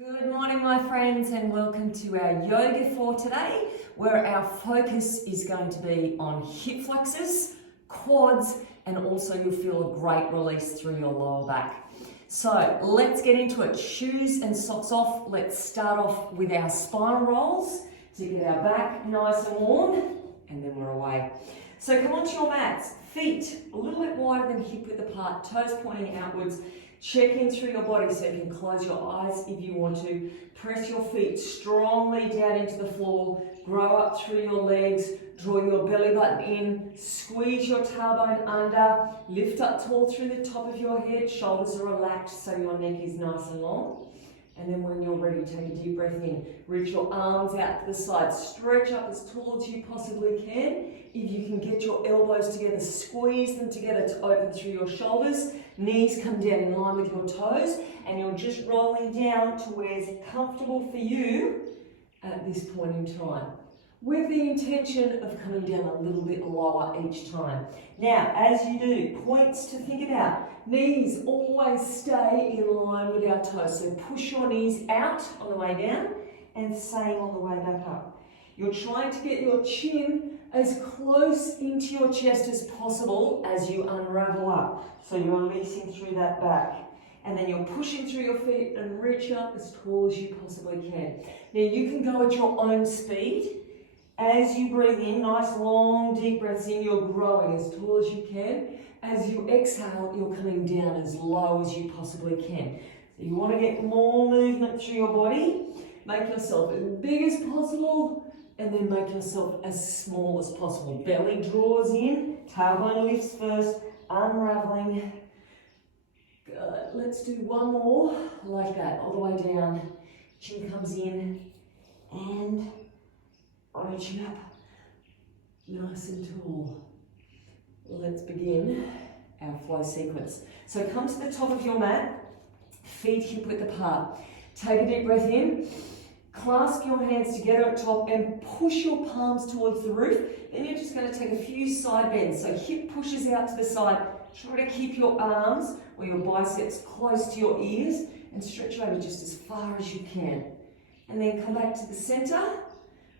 Good morning, my friends, and welcome to our yoga for today, where our focus is going to be on hip flexors, quads, and also you'll feel a great release through your lower back. So let's get into it. Shoes and socks off. Let's start off with our spinal rolls to get our back nice and warm, and then we're away. So come onto your mats, feet a little bit wider than hip width apart, toes pointing outwards. Check in through your body so you can close your eyes if you want to. Press your feet strongly down into the floor. Grow up through your legs. Draw your belly button in. Squeeze your tailbone under. Lift up tall through the top of your head. Shoulders are relaxed so your neck is nice and long. And then when you're ready, take a deep breath in. Reach your arms out to the side. Stretch up as tall as you possibly can. If you can get your elbows together, squeeze them together to open through your shoulders. Knees come down in line with your toes. And you're just rolling down to where's comfortable for you at this point in time, with the intention of coming down a little bit lower each time. Now, as you do, points to think about. Knees always stay in line with our toes. So push your knees out on the way down and same on the way back up. You're trying to get your chin as close into your chest as possible as you unravel up. So you're releasing through that back. And then you're pushing through your feet and reach up as tall as you possibly can. Now you can go at your own speed. As you breathe in, nice long deep breaths in, you're growing as tall as you can. As you exhale, you're coming down as low as you possibly can. So you want to get more movement through your body. Make yourself as big as possible and then make yourself as small as possible. Belly draws in, tailbone lifts first, unraveling. Good. Let's do one more like that, all the way down. Chin comes in and reaching up, nice and tall. Let's begin our flow sequence. So come to the top of your mat, feet hip width apart. Take a deep breath in, clasp your hands together at top and push your palms towards the roof. Then you're just going to take a few side bends. So hip pushes out to the side. Try to keep your arms or your biceps close to your ears and stretch over just as far as you can. And then come back to the center.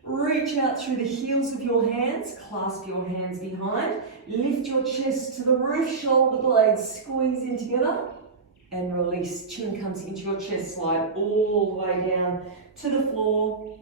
Reach out through the heels of your hands, clasp your hands behind, lift your chest to the roof, shoulder blades squeeze in together, and release. Chin comes into your chest, slide all the way down to the floor.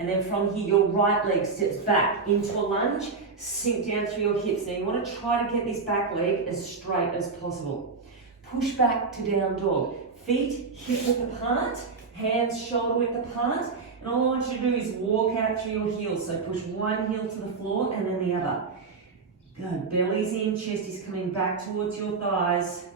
And then from here, your right leg steps back into a lunge, sink down through your hips. Now you want to try to get this back leg as straight as possible. Push back to down dog. Feet hip width apart, hands shoulder width apart. And all I want you to do is walk out through your heels. So push one heel to the floor and then the other. Good. Belly's in, chest is coming back towards your thighs.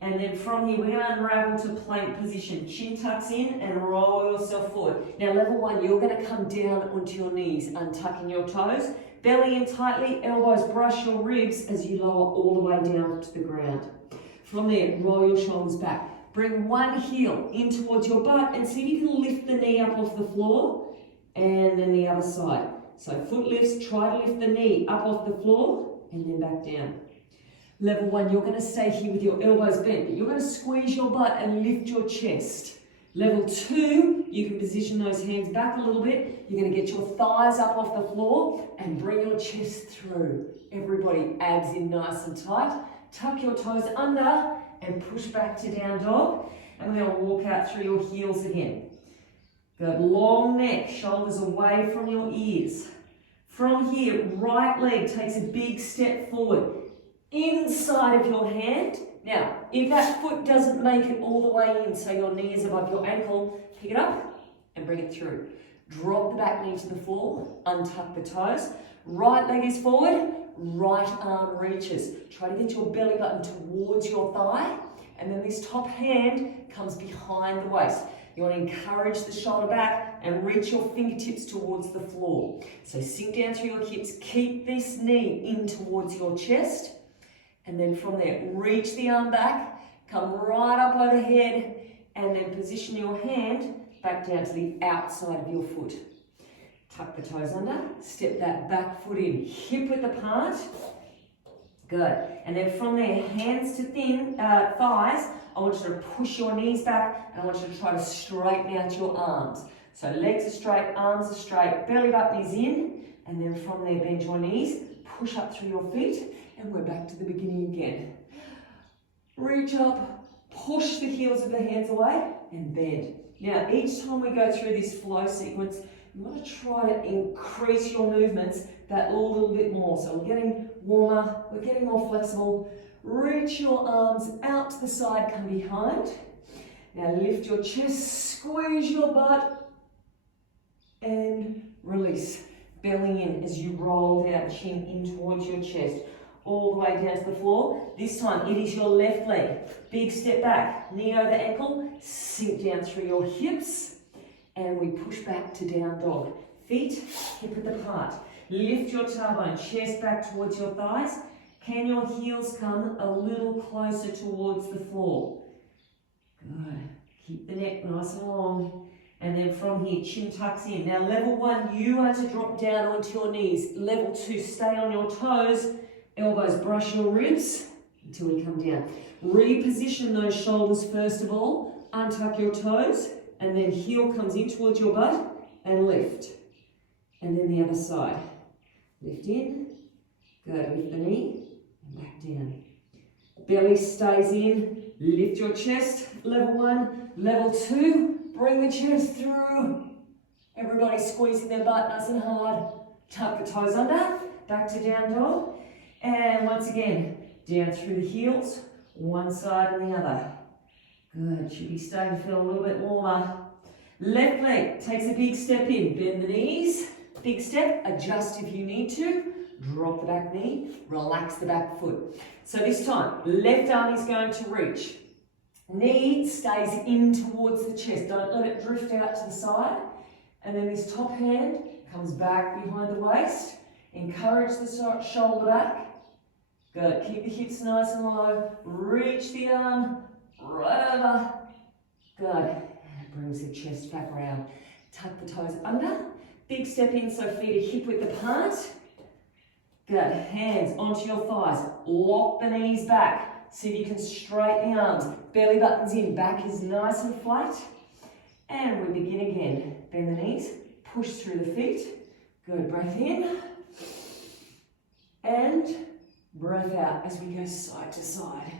And then from here, we're going to unravel to plank position. Chin tucks in and roll yourself forward. Now, level one, you're going to come down onto your knees, untucking your toes. Belly in tightly, elbows brush your ribs as you lower all the way down to the ground. From there, roll your shoulders back. Bring one heel in towards your butt and see if you can lift the knee up off the floor and then the other side. So foot lifts, try to lift the knee up off the floor and then back down. Level one, you're going to stay here with your elbows bent, but you're going to squeeze your butt and lift your chest. Level two, you can position those hands back a little bit. You're going to get your thighs up off the floor and bring your chest through. Everybody, abs in nice and tight. Tuck your toes under and push back to down dog. And we're going to walk out through your heels again. Good, long neck, shoulders away from your ears. From here, right leg takes a big step forward. Inside of your hand. Now, if that foot doesn't make it all the way in, so your knee is above your ankle, pick it up and bring it through. Drop the back knee to the floor, untuck the toes. Right leg is forward, right arm reaches. Try to get your belly button towards your thigh, and then this top hand comes behind the waist. You want to encourage the shoulder back and reach your fingertips towards the floor. So sink down through your hips, keep this knee in towards your chest, and then from there, reach the arm back, come right up overhead, and then position your hand back down to the outside of your foot. Tuck the toes under, step that back foot in, hip width apart. Good. And then from there, hands to thighs, I want you to push your knees back, and I want you to try to straighten out your arms. So legs are straight, arms are straight, belly button is in, and then from there bend your knees, push up through your feet, and we're back to the beginning again. Reach up, push the heels of the hands away, and bend. Now, each time we go through this flow sequence, you want to try to increase your movements that little bit more. So we're getting warmer, we're getting more flexible. Reach your arms out to the side, come behind. Now lift your chest, squeeze your butt, and release. Belly in as you roll down, chin in towards your chest, all the way down to the floor. This time it is your left leg. Big step back, knee over ankle, sink down through your hips, and we push back to down dog. Feet hip width apart. Lift your tailbone, chest back towards your thighs. Can your heels come a little closer towards the floor? Good. Keep the neck nice and long. And then from here, chin tucks in. Now level 1, you are to drop down onto your knees. Level 2, stay on your toes. Elbows brush your ribs until we come down. Reposition those shoulders first of all. Untuck your toes. And then heel comes in towards your butt and lift. And then the other side. Lift in. Good. Lift the knee. And back down. Belly stays in. Lift your chest. Level 1. Level 2. Bring the chest through. Everybody squeezing their butt nice and hard. Tuck the toes under. Back to down dog. And once again, down through the heels. One side and the other. Good. Should be starting to feel a little bit warmer. Left leg takes a big step in. Bend the knees. Big step. Adjust if you need to. Drop the back knee. Relax the back foot. So this time, left arm is going to reach. Knee stays in towards the chest. Don't let it drift out to the side. And then this top hand comes back behind the waist. Encourage the shoulder back. Good. Keep the hips nice and low. Reach the arm right over. Good. And it brings the chest back around. Tuck the toes under. Big step in so feet are hip width apart. Good. Hands onto your thighs. Lock the knees back. See if you can straighten the arms. Belly button's in. Back is nice and flat. And we begin again. Bend the knees. Push through the feet. Good. Breath in. And breath out as we go side to side.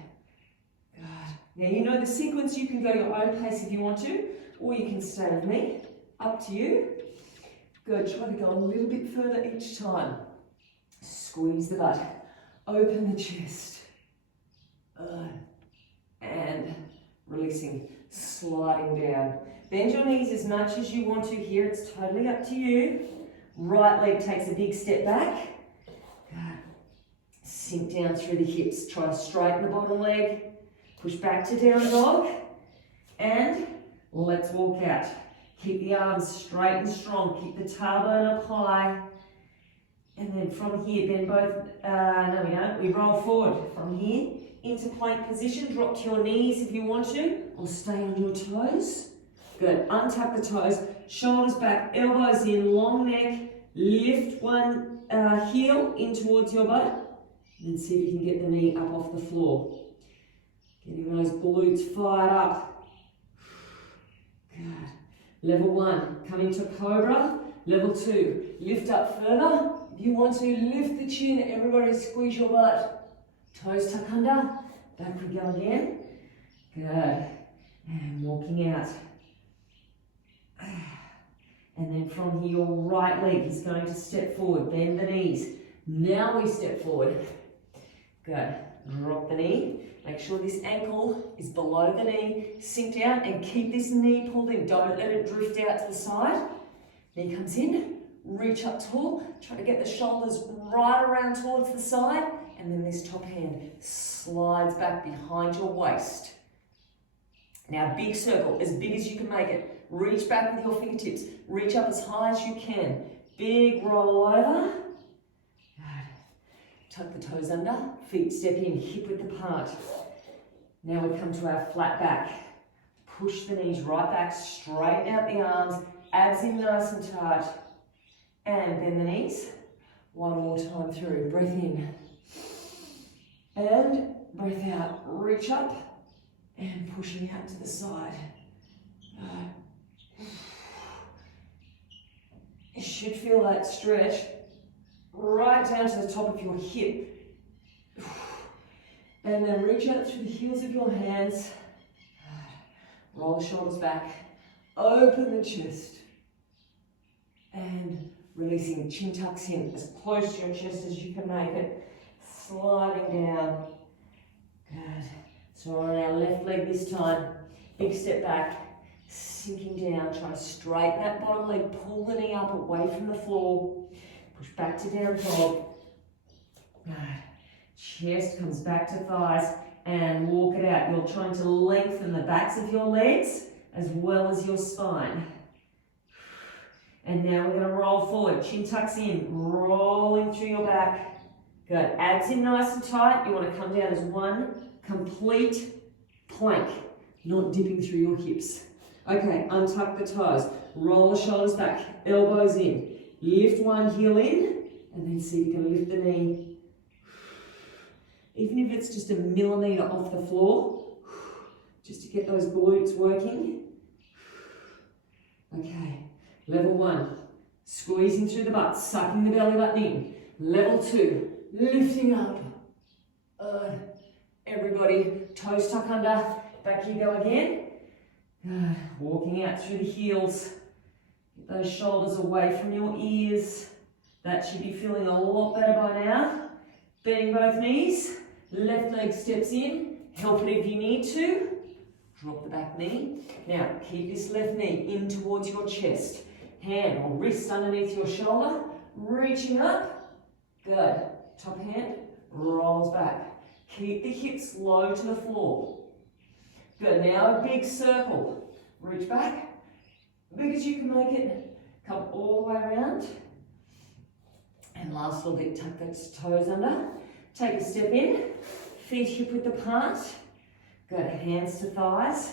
Good. Now you know the sequence. You can go your own pace if you want to, or you can stay with me. Up to you. Good. Try to go a little bit further each time. Squeeze the butt. Open the chest. And releasing, sliding down. Bend your knees as much as you want to here. It's totally up to you. Right leg takes a big step back. Good. Sink down through the hips. Try to straighten the bottom leg. Push back to down dog. And let's walk out. Keep the arms straight and strong. Keep the tailbone up high. And then from here, bend both, no we don't. We roll forward from here. Into plank position, drop to your knees if you want to, or stay on your toes. Good, untuck the toes, shoulders back, elbows in, long neck, lift one heel in towards your butt, and see if you can get the knee up off the floor. Getting those glutes fired up. Good. Level 1, come into cobra. Level 2, lift up further. If you want to, lift the chin, everybody squeeze your butt. Toes tuck under, back we go again. Good. And walking out. And then from here, your right leg is going to step forward. Bend the knees. Now we step forward. Good. Drop the knee. Make sure this ankle is below the knee. Sink down and keep this knee pulled in. Don't let it drift out to the side. Knee comes in. Reach up tall. Try to get the shoulders right around towards the side. And then this top hand slides back behind your waist. Now big circle, as big as you can make it. Reach back with your fingertips. Reach up as high as you can. Big roll over. Good. Tuck the toes under. Feet step in, hip width apart. Now we come to our flat back. Push the knees right back, straighten out the arms. Abs in nice and tight. And bend the knees. One more time through. Breath in. And breath out, reach up and pushing out to the side. You should feel that stretch right down to the top of your hip. And then reach out through the heels of your hands. Roll the shoulders back. Open the chest. And releasing, chin tucks in as close to your chest as you can make it. Sliding down. Good. So we're on our left leg this time. Big step back. Sinking down. Try to straighten that bottom leg. Pull the knee up away from the floor. Push back to down dog. Good. Chest comes back to thighs and walk it out. You're trying to lengthen the backs of your legs as well as your spine. And now we're going to roll forward. Chin tucks in, rolling through your back. Good. Abs in nice and tight. You want to come down as one complete plank, not dipping through your hips. Okay, untuck the toes. Roll the shoulders back, elbows in. Lift one heel in, and then see if you can lift the knee. Even if it's just a millimetre off the floor, just to get those glutes working. Okay, level one, squeezing through the butt, sucking the belly button in. Level two, lifting up. Everybody, toes tuck under, back you go again. Good, walking out through the heels. Get those shoulders away from your ears. That should be feeling a lot better by now. Bending both knees. Left leg steps in, help it if you need to. Drop the back knee. Now, keep this left knee in towards your chest. Hand or wrist underneath your shoulder, reaching up. Good. Top hand rolls back. Keep the hips low to the floor. Good. Now a big circle. Reach back. Big as you can make it. Come all the way around. And last little bit, tuck those toes under. Take a step in, feet hip width apart. Good, hands to thighs.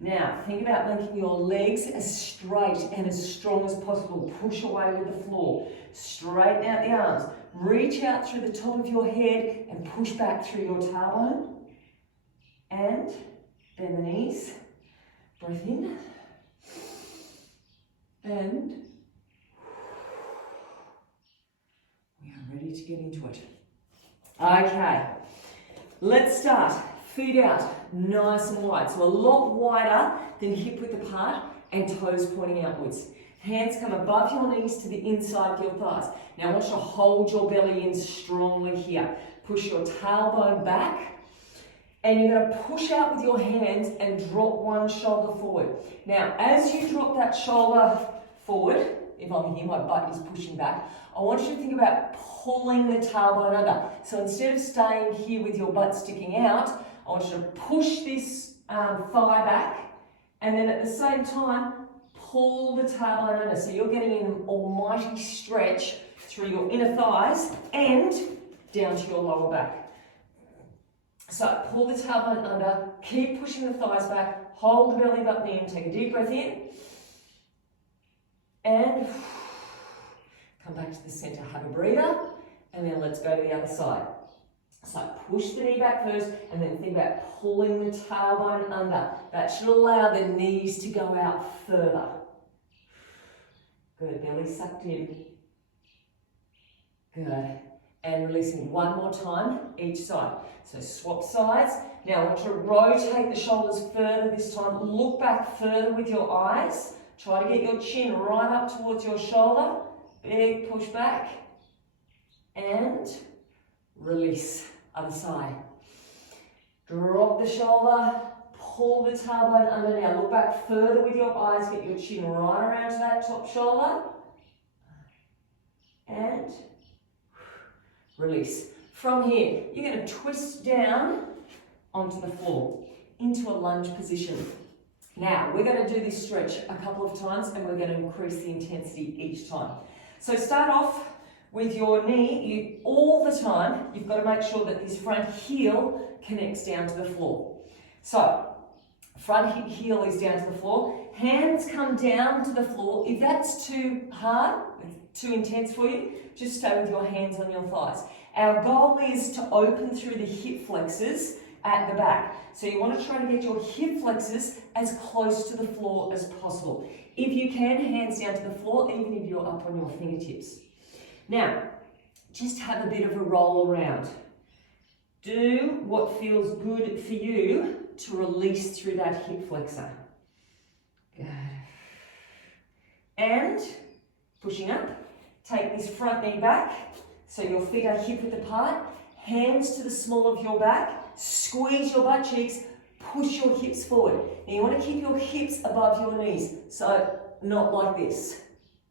Now, think about making your legs as straight and as strong as possible. Push away with the floor. Straighten out the arms. Reach out through the top of your head and push back through your tailbone. And bend the knees. Breath in. And we are ready to get into it. Okay, let's start. Feet out, nice and wide. So a lot wider than hip width apart and toes pointing outwards. Hands come above your knees to the inside of your thighs. Now I want you to hold your belly in strongly here. Push your tailbone back and you're going to push out with your hands and drop one shoulder forward. Now as you drop that shoulder forward, if I'm here, my butt is pushing back. I want you to think about pulling the tailbone under. So instead of staying here with your butt sticking out, I want you to push this thigh back and then at the same time, pull the tailbone under. So you're getting an almighty stretch through your inner thighs and down to your lower back. So pull the tailbone under, keep pushing the thighs back, hold the belly button in, take a deep breath in. And come back to the center, have a breather, and then let's go to the other side. So push the knee back first, and then think about pulling the tailbone under. That should allow the knees to go out further. Good, belly sucked in. Good, and releasing one more time, each side. So swap sides. Now I want you to rotate the shoulders further this time. Look back further with your eyes. Try to get your chin right up towards your shoulder. Big push back. And release. Other side. Drop the shoulder. Pull the tailbone under. Now look back further with your eyes. Get your chin right around to that top shoulder. And release. From here, you're going to twist down onto the floor into a lunge position. Now, we're going to do this stretch a couple of times and we're going to increase the intensity each time. So start off with your knee. All the time, you've got to make sure that this front heel connects down to the floor. So, front heel is down to the floor. Hands come down to the floor. If that's too hard, too intense for you, just stay with your hands on your thighs. Our goal is to open through the hip flexors, at the back. So you want to try to get your hip flexors as close to the floor as possible. If you can, hands down to the floor, even if you're up on your fingertips. Now, just have a bit of a roll around. Do what feels good for you to release through that hip flexor. Good. And pushing up, take this front knee back so your feet are hip width apart, hands to the small of your back, squeeze your butt cheeks, push your hips forward. Now you want to keep your hips above your knees, so not like this.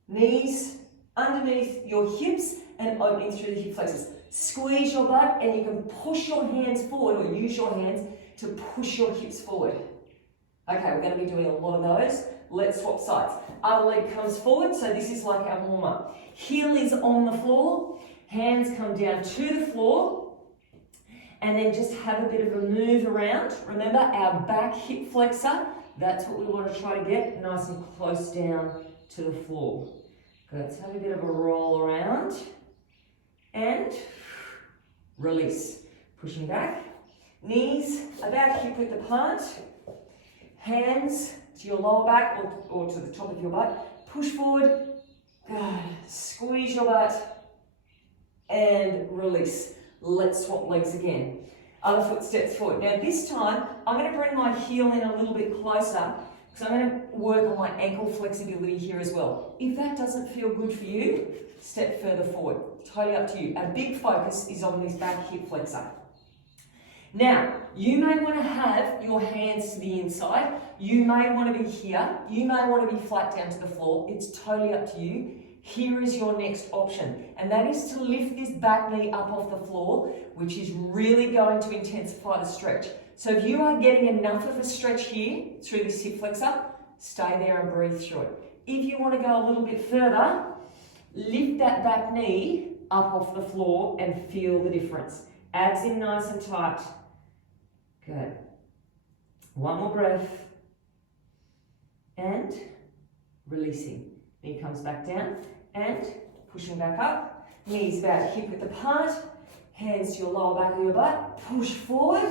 Knees underneath your hips and opening through the hip flexors. Squeeze your butt and you can push your hands forward or use your hands to push your hips forward. Okay, we're going to be doing a lot of those. Let's swap sides. Other leg comes forward, so this is like our warm-up. Heel is on the floor, hands come down to the floor, and then just have a bit of a move around. Remember, our back hip flexor, that's what we want to try to get nice and close down to the floor. Good, so have a bit of a roll around, and release. Pushing back, knees about hip width apart, hands to your lower back or to the top of your butt. Push forward, good. Squeeze your butt, and release. Let's swap legs again. Other foot steps forward. Now this time, I'm going to bring my heel in a little bit closer because I'm going to work on my ankle flexibility here as well. If that doesn't feel good for you, step further forward. Totally up to you. Our big focus is on this back hip flexor. Now, you may want to have your hands to the inside. You may want to be here. You may want to be flat down to the floor. It's totally up to you. Here is your next option, and that is to lift this back knee up off the floor, which is really going to intensify the stretch. So if you are getting enough of a stretch here through this hip flexor, stay there and breathe through it. If you want to go a little bit further, lift that back knee up off the floor and feel the difference. Abs in nice and tight. Good. One more breath. And releasing. Knee comes back down and pushing back up. Knees about hip width apart. Hands to your lower back of your butt. Push forward.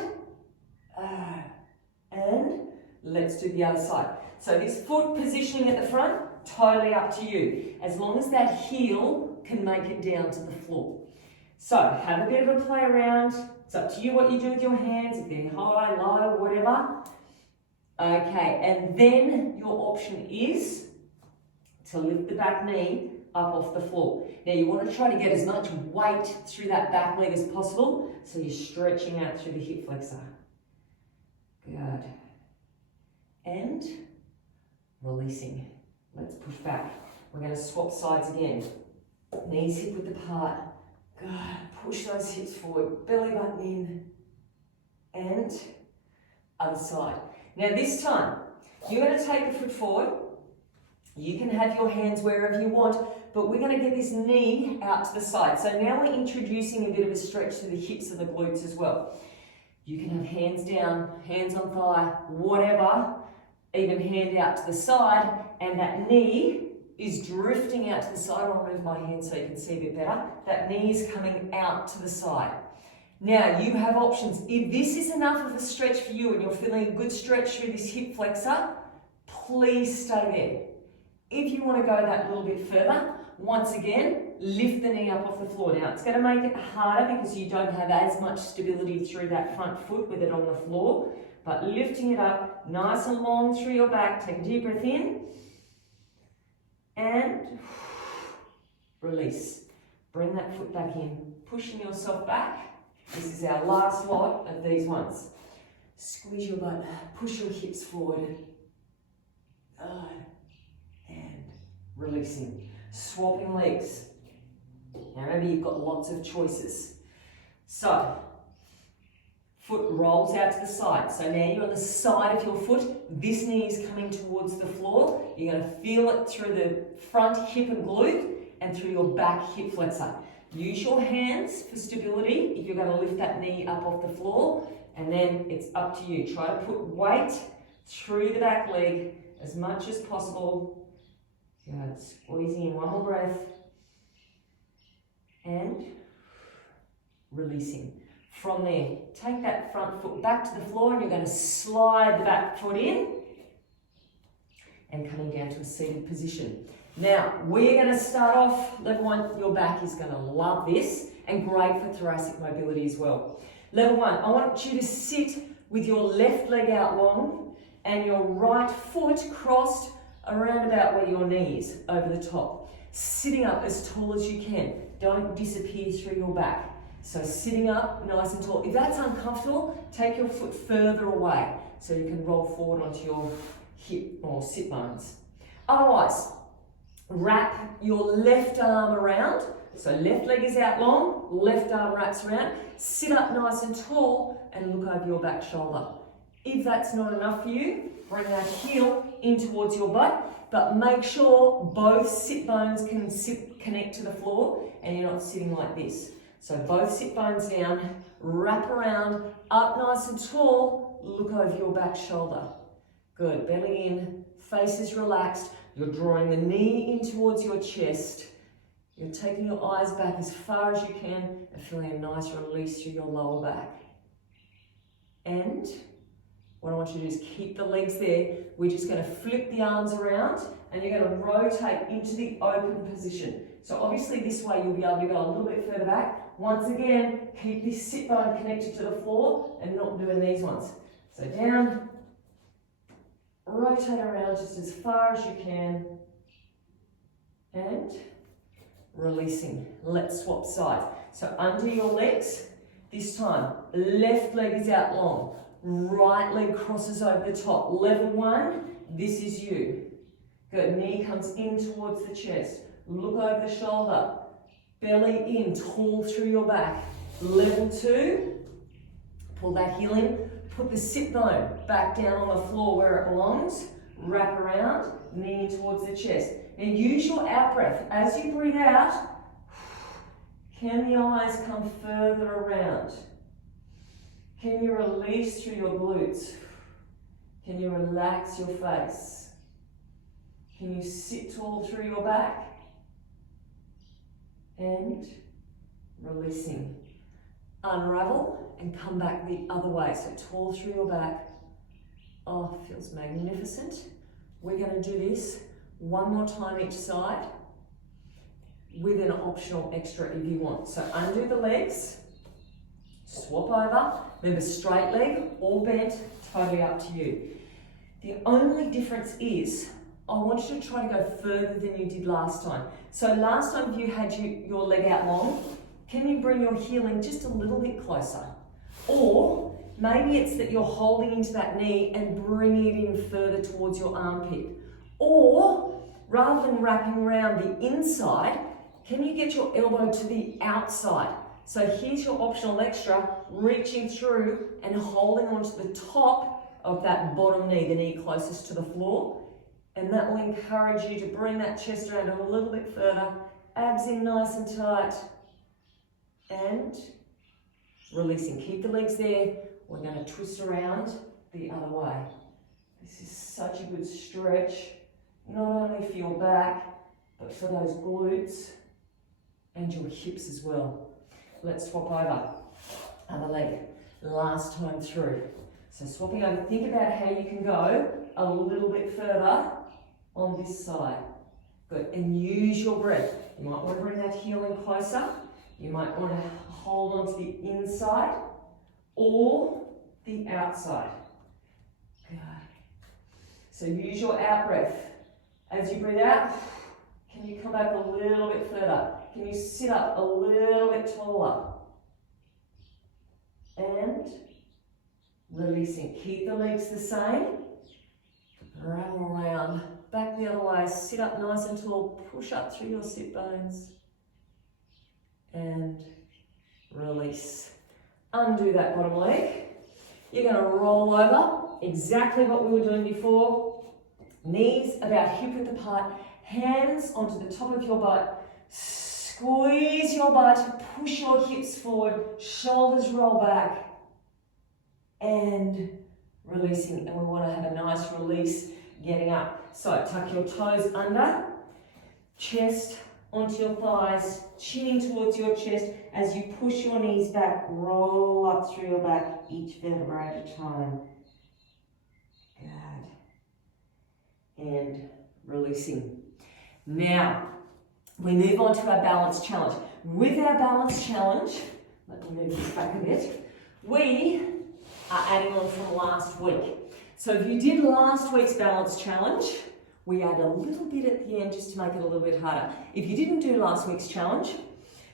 And let's do the other side. So this foot positioning at the front, totally up to you. As long as that heel can make it down to the floor. So have a bit of a play around. It's up to you what you do with your hands, if they're high, low, whatever. Okay, and then your option is to lift the back knee up off the floor. Now you want to try to get as much weight through that back leg as possible, so you're stretching out through the hip flexor. Good. And releasing. Let's push back. We're going to swap sides again. Knees hip width apart. Good. Push those hips forward. Belly button in. And other side. Now this time, you're going to take the foot forward. You can have your hands wherever you want, but we're going to get this knee out to the side. So now we're introducing a bit of a stretch to the hips and the glutes as well. You can have hands down, hands on thigh, whatever, even hand out to the side, and that knee is drifting out to the side. I'll move my hand so you can see a bit better. That knee is coming out to the side. Now you have options. If this is enough of a stretch for you and you're feeling a good stretch through this hip flexor, please stay there. If you want to go that little bit further, once again, lift the knee up off the floor. Now, it's going to make it harder because you don't have as much stability through that front foot with it on the floor, but lifting it up nice and long through your back. Take a deep breath in and release. Bring that foot back in, pushing yourself back. This is our last lot of these ones. Squeeze your butt, push your hips forward. And releasing. Swapping legs. Now remember, you've got lots of choices. So, foot rolls out to the side. So now you're on the side of your foot. This knee is coming towards the floor. You're going to feel it through the front hip and glute and through your back hip flexor. Use your hands for stability if you're going to lift that knee up off the floor. And then it's up to you. Try to put weight through the back leg as much as possible. Good. Squeezing in, one more breath. And releasing. From there, take that front foot back to the floor and you're going to slide the back foot in and coming down to a seated position. Now, we're going to start off, level 1, your back is going to love this and great for thoracic mobility as well. Level 1, I want you to sit with your left leg out long and your right foot crossed around about where your knee is, over the top. Sitting up as tall as you can. Don't disappear through your back. So sitting up nice and tall. If that's uncomfortable, take your foot further away so you can roll forward onto your hip or sit bones. Otherwise, wrap your left arm around. So left leg is out long, left arm wraps around. Sit up nice and tall and look over your back shoulder. If that's not enough for you, bring that heel in towards your butt, but make sure both sit bones can connect to the floor and you're not sitting like this. So both sit bones down, wrap around, up nice and tall, look over your back shoulder. Good, belly in, face is relaxed. You're drawing the knee in towards your chest. You're taking your eyes back as far as you can and feeling a nice release through your lower back. And what I want you to do is keep the legs there. We're just going to flip the arms around and you're going to rotate into the open position. So obviously this way you'll be able to go a little bit further back. Once again, keep this sit bone connected to the floor and not doing these ones. So down, rotate around just as far as you can and releasing. Let's swap sides. So under your legs, this time, left leg is out long. Right leg crosses over the top. Level 1, this is you. Good, knee comes in towards the chest. Look over the shoulder. Belly in, tall through your back. Level 2, pull that heel in. Put the sit bone back down on the floor where it belongs. Wrap around, knee in towards the chest. Now use your out breath. As you breathe out, can the eyes come further around? Can you release through your glutes? Can you relax your face? Can you sit tall through your back? And releasing. Unravel and come back the other way. So tall through your back. Oh, feels magnificent. We're going to do this one more time each side with an optional extra if you want. So undo the legs, swap over. Remember, straight leg or bent, totally up to you. The only difference is I want you to try to go further than you did last time. So last time you had your leg out long, can you bring your heel in just a little bit closer? Or maybe it's that you're holding into that knee and bringing it in further towards your armpit. Or rather than wrapping around the inside, can you get your elbow to the outside? So here's your optional extra, reaching through and holding onto the top of that bottom knee, the knee closest to the floor. And that will encourage you to bring that chest around a little bit further, abs in nice and tight, and releasing. Keep the legs there. We're going to twist around the other way. This is such a good stretch, not only for your back, but for those glutes and your hips as well. Let's swap over. Other leg. Last time through. So swapping over, think about how you can go a little bit further on this side. Good, and use your breath. You might want to bring that heel in closer. You might want to hold on to the inside or the outside. Good. So use your out breath. As you breathe out, can you come back a little bit further? Can you sit up a little bit taller? And releasing. Keep the legs the same. Roll around. Back the other way. Sit up nice and tall. Push up through your sit bones. And release. Undo that bottom leg. You're going to roll over. Exactly what we were doing before. Knees about hip-width apart. Hands onto the top of your butt. Squeeze your butt. Push your hips forward. Shoulders roll back. And releasing. And we want to have a nice release getting up. So tuck your toes under. Chest onto your thighs, chinning towards your chest. As you push your knees back, roll up through your back, each vertebra at a time. Good. And releasing. Now, we move on to our balance challenge. With our balance challenge, let me move this back a bit, we are adding on from last week. So if you did last week's balance challenge, we add a little bit at the end just to make it a little bit harder. If you didn't do last week's challenge,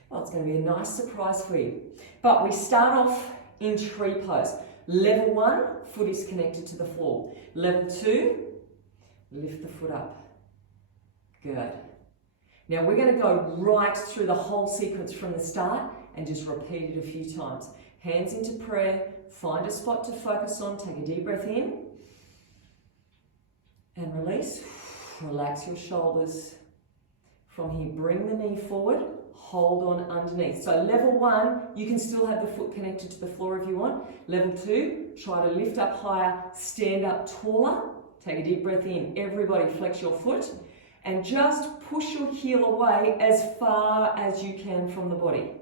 well, it's going to be a nice surprise for you. But we start off in tree pose. Level 1, foot is connected to the floor. Level 2, lift the foot up. Good. Now we're going to go right through the whole sequence from the start and just repeat it a few times. Hands into prayer, find a spot to focus on, take a deep breath in and release. Relax your shoulders. From here, bring the knee forward, hold on underneath. So level 1, you can still have the foot connected to the floor if you want. Level 2, try to lift up higher, stand up taller. Take a deep breath in. Everybody flex your foot and just push your heel away as far as you can from the body.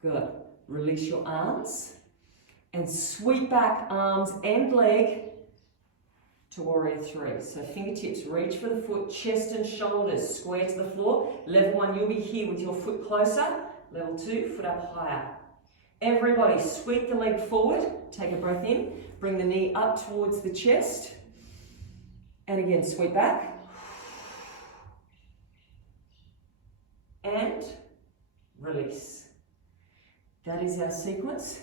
Good. Release your arms and sweep back arms and leg to warrior 3. So fingertips reach for the foot, chest and shoulders square to the floor. Level 1, you'll be here with your foot closer. Level 2, foot up higher. Everybody sweep the leg forward, take a breath in, bring the knee up towards the chest, and again sweep back. And release. That is our sequence.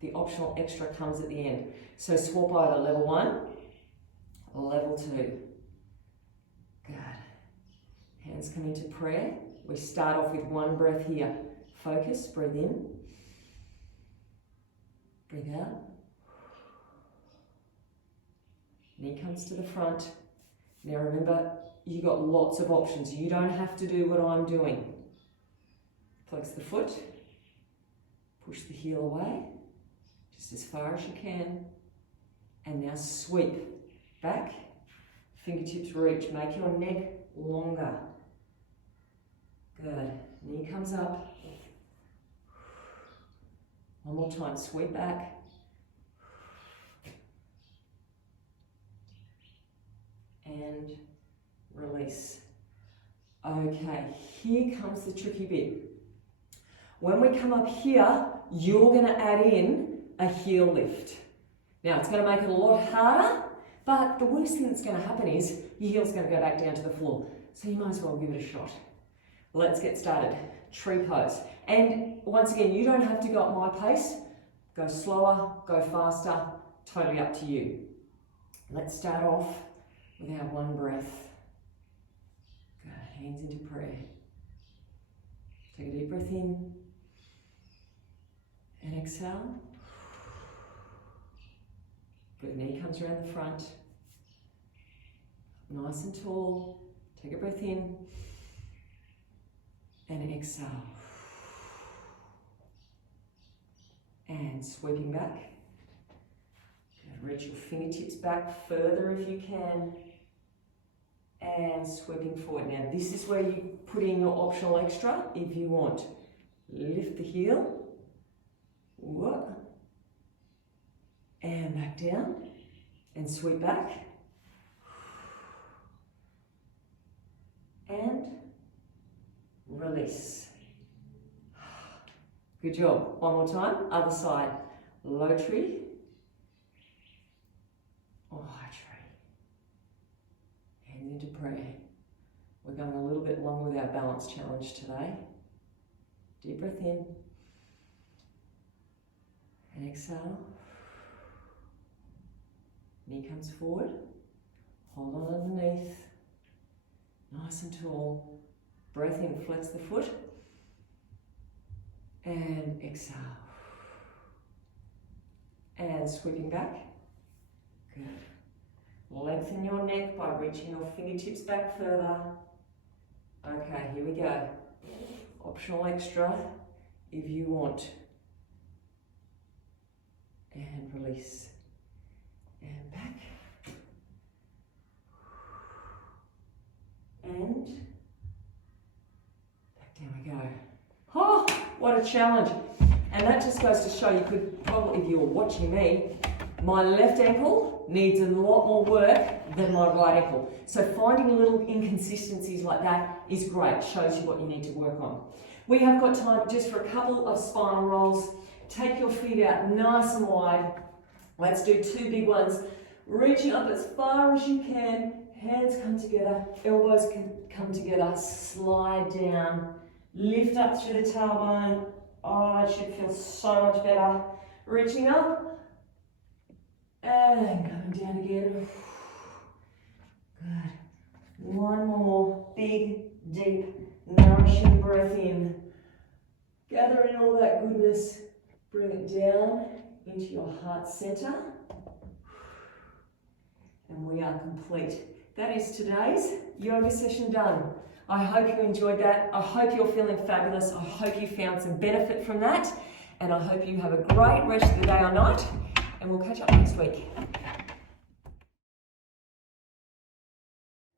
The optional extra comes at the end. So swap over level 1, level 2. Good. Hands come into prayer. We start off with one breath here. Focus, breathe in. Breathe out. Knee comes to the front. Now remember, you got lots of options. You don't have to do what I'm doing. Flex the foot. Push the heel away, just as far as you can. And now sweep back. Fingertips reach. Make your neck longer. Good. Knee comes up. One more time. Sweep back. And release. Okay, here comes the tricky bit. When we come up here, you're going to add in a heel lift. Now, it's going to make it a lot harder, but the worst thing that's going to happen is your heel's going to go back down to the floor. So you might as well give it a shot. Let's get started. Tree pose. And once again, you don't have to go at my pace. Go slower, go faster, totally up to you. Let's start off with our one breath. Good. Hands into prayer. Take a deep breath in. And exhale. Good, knee comes around the front. Nice and tall. Take a breath in. And exhale. And sweeping back. Good, reach your fingertips back further if you can. And sweeping forward. Now this is where you put in your optional extra if you want. Lift the heel. Whoa. And back down and sweep back and release. Good job. One more time. Other side. Low tree or high tree. Hands into prayer. We're going a little bit long with our balance challenge today. Deep breath in. And exhale. Knee comes forward. Hold on underneath. Nice and tall. Breath in, flex the foot. And exhale. And sweeping back. Good. Lengthen your neck by reaching your fingertips back further. Okay, here we go. Optional extra if you want. And release. And back. And a challenge. And that just goes to show you could probably, if you were watching me, my left ankle needs a lot more work than my right ankle. So finding little inconsistencies like that is great, shows you what you need to work on. We have got time just for a couple of spinal rolls. Take your feet out nice and wide. Let's do 2 big ones. Reaching up as far as you can. Hands come together, elbows can come together, slide down, lift up through the tailbone. Oh, it should feel so much better. Reaching up, and coming down again. Good. One more big, deep, nourishing breath in. Gather in all that goodness, bring it down into your heart center. And we are complete. That is today's yoga session done. I hope you enjoyed that. I hope you're feeling fabulous. I hope you found some benefit from that. And I hope you have a great rest of the day or night. And we'll catch up next week.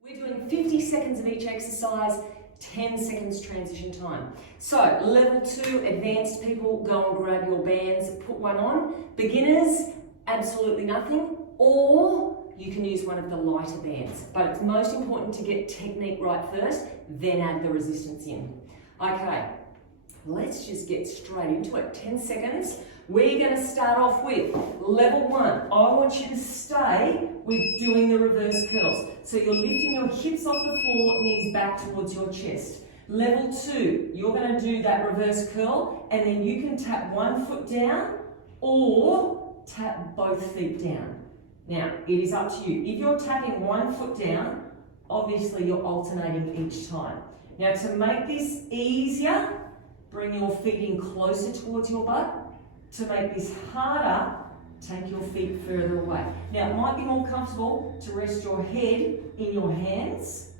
We're doing 50 seconds of each exercise, 10 seconds transition time. So level 2, advanced people, go and grab your bands, put one on. Beginners, absolutely nothing. Or you can use one of the lighter bands, but it's most important to get technique right first, then add the resistance in. Okay, let's just get straight into it. 10 seconds. We're going to start off with level 1. I want you to stay with doing the reverse curls. So you're lifting your hips off the floor, knees back towards your chest. Level 2, you're going to do that reverse curl, and then you can tap one foot down or tap both feet down. Now, it is up to you. If you're tapping one foot down, obviously you're alternating each time. Now, to make this easier, bring your feet in closer towards your butt. To make this harder, take your feet further away. Now, it might be more comfortable to rest your head in your hands,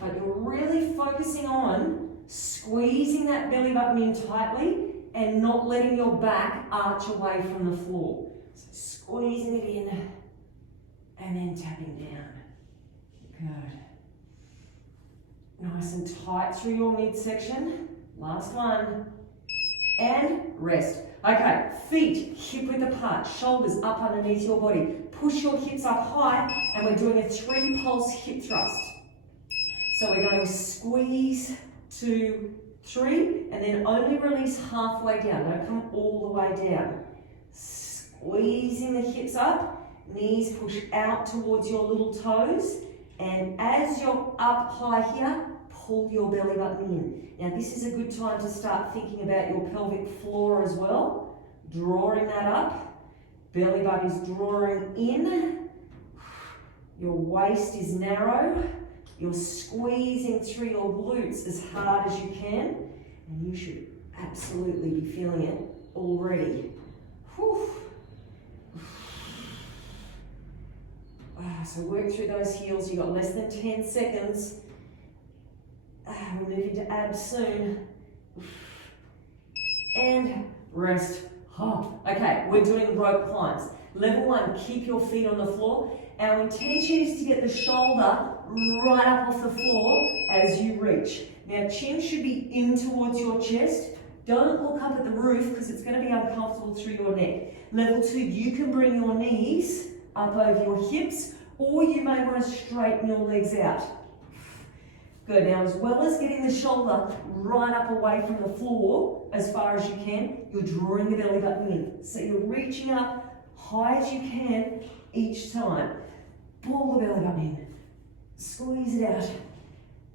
but you're really focusing on squeezing that belly button in tightly and not letting your back arch away from the floor. So squeezing it in. And then tapping down. Good. Nice and tight through your midsection. Last one. And rest. Okay, feet hip width apart, shoulders up underneath your body. Push your hips up high, and we're doing a 3 pulse hip thrust. So we're going to squeeze 2, 3, and then only release halfway down. Don't come all the way down. Squeezing the hips up. Knees push out towards your little toes, and as you're up high here, pull your belly button in. Now this is a good time to start thinking about your pelvic floor as well. Drawing that up, belly button is drawing in, your waist is narrow, you're squeezing through your glutes as hard as you can, and you should absolutely be feeling it already. Whew. So work through those heels. You've got less than 10 seconds. We'll move into abs soon. And rest. Oh, okay, we're doing rope climbs. Level 1, keep your feet on the floor. Our intention is to get the shoulder right up off the floor as you reach. Now chin should be in towards your chest. Don't look up at the roof because it's going to be uncomfortable through your neck. Level 2, you can bring your knees up over your hips, or you may want to straighten your legs out. Good. Now, as well as getting the shoulder right up away from the floor as far as you can, you're drawing the belly button in. So you're reaching up high as you can each time. Pull the belly button in. Squeeze it out.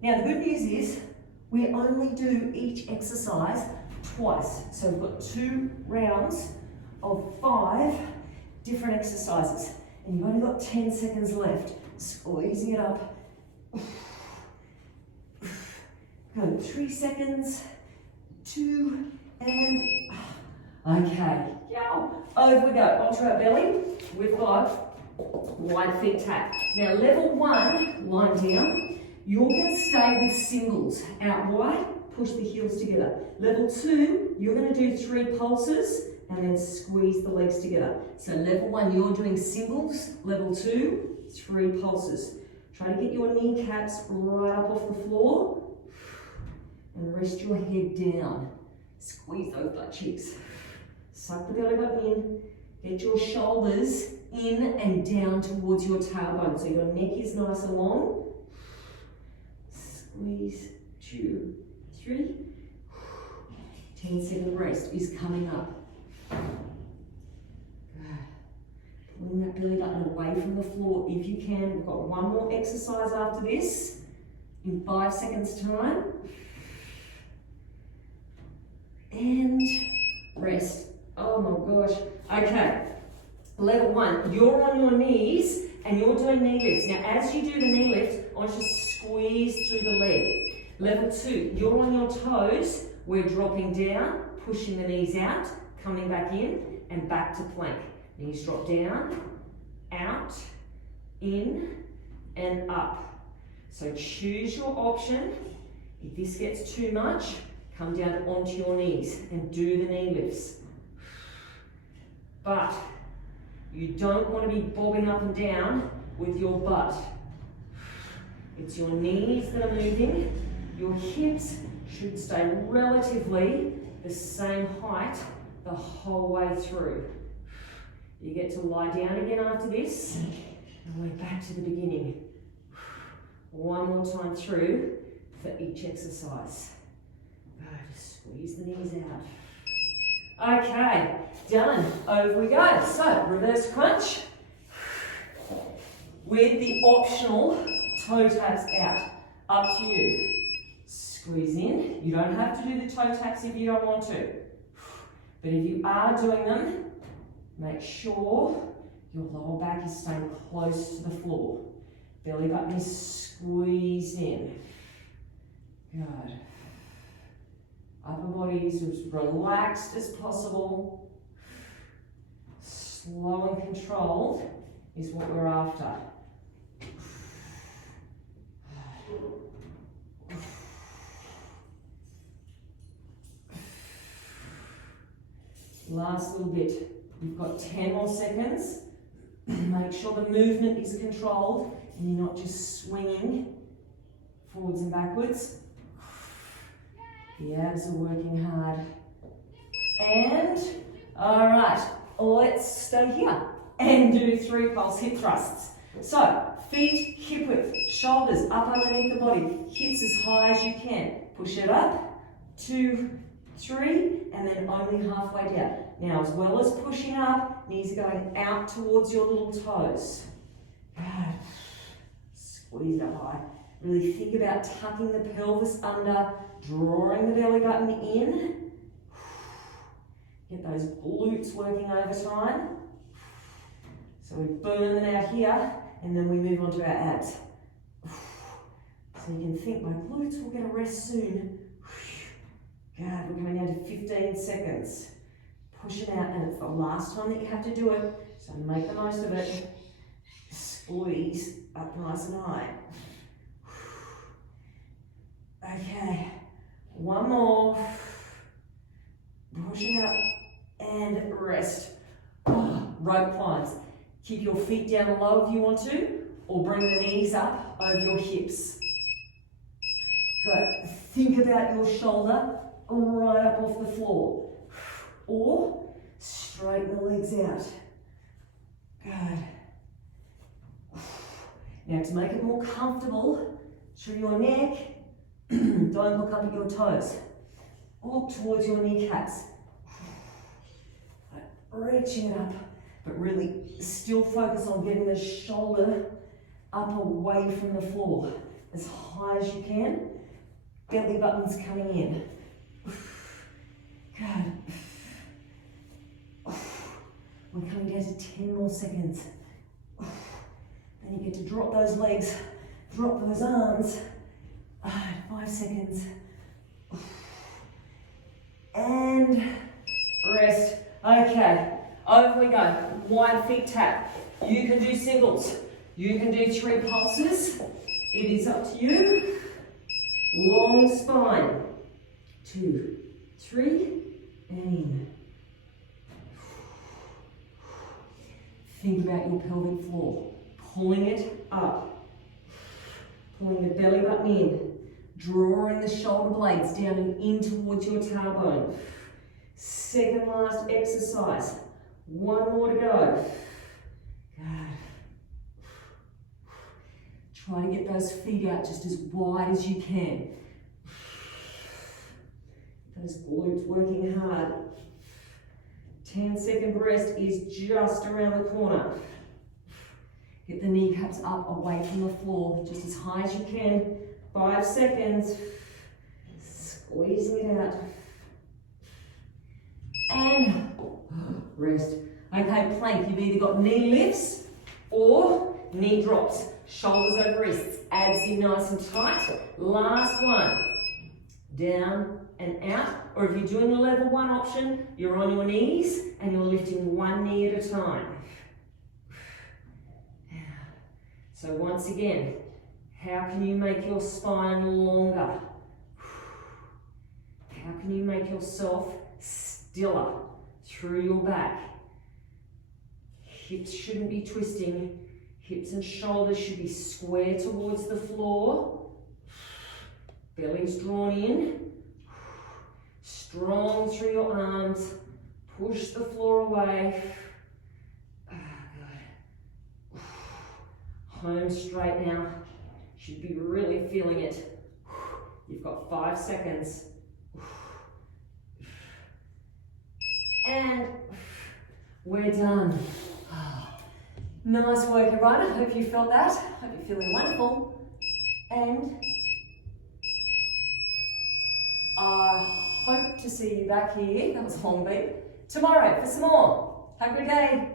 Now, the good news is we only do each exercise twice. So we've got 2 rounds of 5 different exercises. And you've only got 10 seconds left. Squeezing it up. Good. 3 seconds. 2 and okay. Over we go. Onto our belly. We've got wide feet tap. Now level 1, line down. You're going to stay with singles. Out wide, push the heels together. Level 2, you're going to do 3 pulses and then squeeze the legs together. So level 1, you're doing singles. Level 2, 3 pulses. Try to get your kneecaps right up off the floor and rest your head down. Squeeze those butt cheeks. Suck the belly button in. Get your shoulders in and down towards your tailbone. So your neck is nice and long. Squeeze, 2, 3. 10-second rest is coming up. Pulling that belly button away from the floor if you can. We've got one more exercise after this in 5 seconds time. And rest. Oh my gosh. Okay. Level 1, you're on your knees and you're doing knee lifts. Now as you do the knee lift, I want you to squeeze through the leg. Level 2, you're on your toes. We're dropping down, pushing the knees out, coming back in and back to plank. Knees drop down, out, in and up. So choose your option. If this gets too much, come down onto your knees and do the knee lifts. But you don't want to be bobbing up and down with your butt. It's your knees that are moving. Your hips should stay relatively the same height the whole way through. You get to lie down again after this, and we're back to the beginning. One more time through for each exercise. Just squeeze the knees out. Okay, done. Over we go. So, reverse crunch with the optional toe taps out. Up to you. Squeeze in. You don't have to do the toe taps if you don't want to. But if you are doing them, make sure your lower back is staying close to the floor. Belly button is squeezed in. Good. Upper body is as relaxed as possible. Slow and controlled is what we're after. Last little bit. You've got 10 more seconds. Make sure the movement is controlled and you're not just swinging forwards and backwards. The abs are working hard. And, all right, let's stay here and do 3 pulse hip thrusts. So, feet hip width, shoulders up underneath the body, hips as high as you can. Push it up, 2, 3, and then only halfway down. Now, as well as pushing up, knees are going out towards your little toes. Good. Squeeze it up high. Really think about tucking the pelvis under, drawing the belly button in. Get those glutes working over time. So we burn them out here, and then we move on to our abs. So you can think, my glutes will get a rest soon. Good, we're coming down to 15 seconds. Push it out, and it's the last time that you have to do it, so make the most of it. Squeeze up nice and high. Okay, one more. Pushing up and rest. Rope climbs. Keep your feet down low if you want to, or bring the knees up over your hips. Good. Think about your shoulder right up off the floor. Or straighten the legs out. Good. Now to make it more comfortable through your neck, don't look up at your toes. Look towards your kneecaps. Reaching it up, but really still focus on getting the shoulder up away from the floor as high as you can. Belly button's coming in. Good. We're coming down to 10 more seconds. Then you get to drop those legs, drop those arms. 5 seconds. And rest. Okay, over we go. Wide feet tap. You can do singles. You can do 3 pulses. It is up to you. Long spine. 2, 3, and in. Think about your pelvic floor. Pulling it up. Pulling the belly button in. Drawing the shoulder blades down and in towards your tailbone. Second last exercise. One more to go. Good. Try to get those feet out just as wide as you can. Those glutes working hard. 10-second rest is just around the corner. Get the kneecaps up away from the floor, just as high as you can. 5 seconds. Squeezing it out. And rest. Okay, plank. You've either got knee lifts or knee drops. Shoulders over wrists. Abs in nice and tight. Last one. Down and out. Or if you're doing the level 1 option, you're on your knees and you're lifting one knee at a time. So once again, how can you make your spine longer? How can you make yourself stiller through your back? Hips shouldn't be twisting. Hips and shoulders should be square towards the floor. Belly's drawn in. Strong through your arms. Push the floor away. Good. Home straight now. Should be really feeling it. You've got 5 seconds. And we're done. Nice work, everyone. I hope you felt that. I hope you're feeling wonderful. And I hope to see you back here. That was a long beat. Tomorrow for some more. Have a good day.